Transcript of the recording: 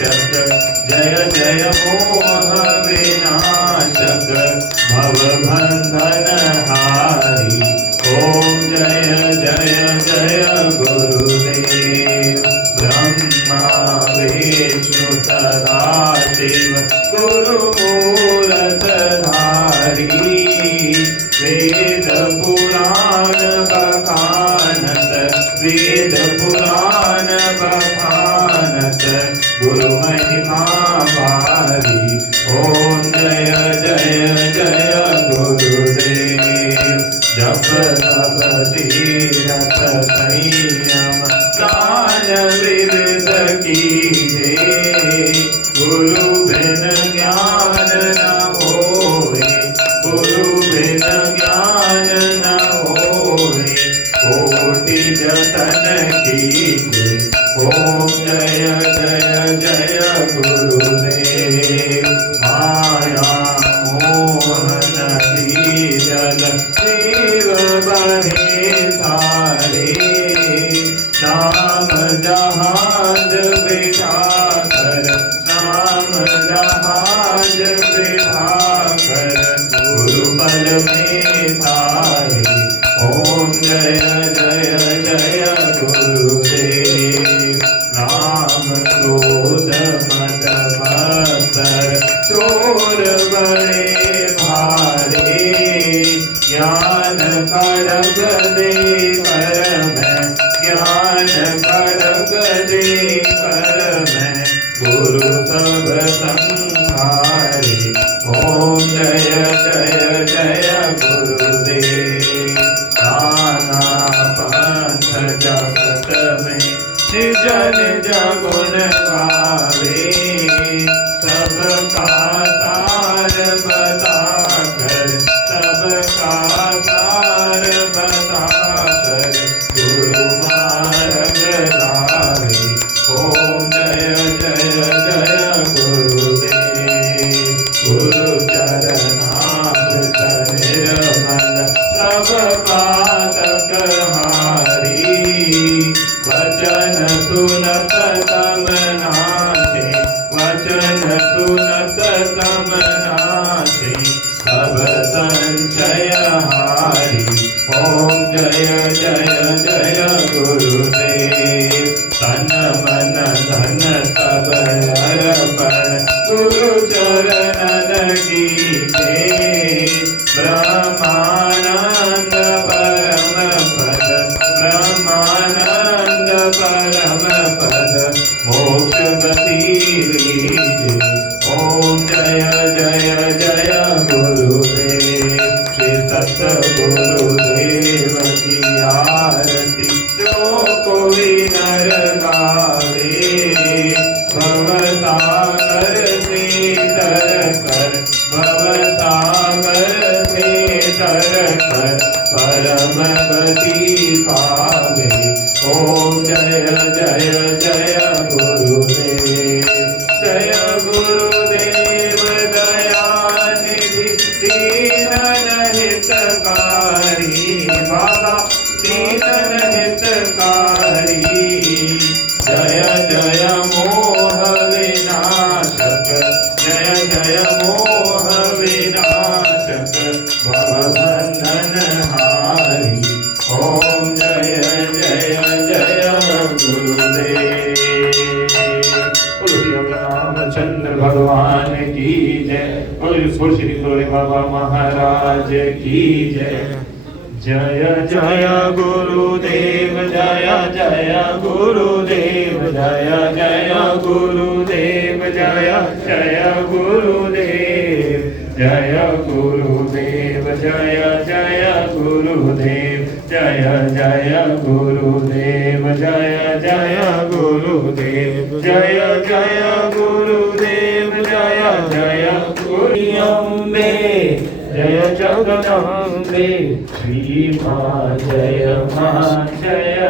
जय जय मोह विनाशक भवबंधनहारी। ओम जय जय जय गुरुदेव ब्रह्मा विष्णु सदाशिव गुरुमूलतधारी। वेद पुराण बखानत वेद पुराण बखानत गुरु महिमा भारी। ओम जय जय जय गुरुदेव जप तप तीरथ संयम दान विविध कीजे। गुरु बिन ज्ञान न होए गुरु बिन ज्ञान न होए कोटि जतन कीजे। ओम जय जय जय गुरुदेव माया मोहन दीजल शिव बने सारे। नाम जहाज बिठा कर नाम जहाज बिठा कर गुरुपद में तारे। ओम जय जय जय गुरुदेव राम क्रोध मद मत्सर चोर बड़े भारे। ज्ञान खड़ग दे कर मैं ज्ञान खड़ग दे कर मैं गुरु सब संहारे। ओम जय जय जय गुरुदेव नाना पंथ जगत में निज निज गुण गावे। सबका सार बता कर सबका सार बता कर गुरु मार्ग लावे। ओम जय जय जय गुरुदेव गुरु चरणार निर्मल सब पातक हारी। वचन सुनत तम नाथे वचन सुनत तम नाथे सब संचय हारी। ओम जय जय जय गुरुदेव तन मन धन सब अर्पण गुरु चरणन कीजे। ब्रह्मानंद परम पद ब्रह्मानंद परम पद मोक्ष गति लीजे। ओम जय जय जय गुरुदेव श्री सतगुरुदेव की आरती जो कोई नर गावे। भवसागर से तर कर भवसागर से तर कर परम गति पावे। ओम जय जय जय गुरुदेव जय गुरुदेव दयानिधि दीनन हितकारी। बाबा दीनन हितकारी। जय जय मोह विनाशक जय जय मोह विनाशक भवबंधनहारी। ओम जय जय जय गुरुदेव। रामचंद्र भगवान की जय। बोल श्री गुरु बाबा महाराज की जय। जय जय गुरुदेव जय जय गुरुदेव जय जय गुरुदेव जय जय गुरुदेव जय गुरुदेव जय जय गुरुदेव जय जय गुरुदेव जय जय गुरुदेव जय जय गुरुदेव जय जय गुरुअम्बे जय जगदम्बे श्री मां जय मां जय।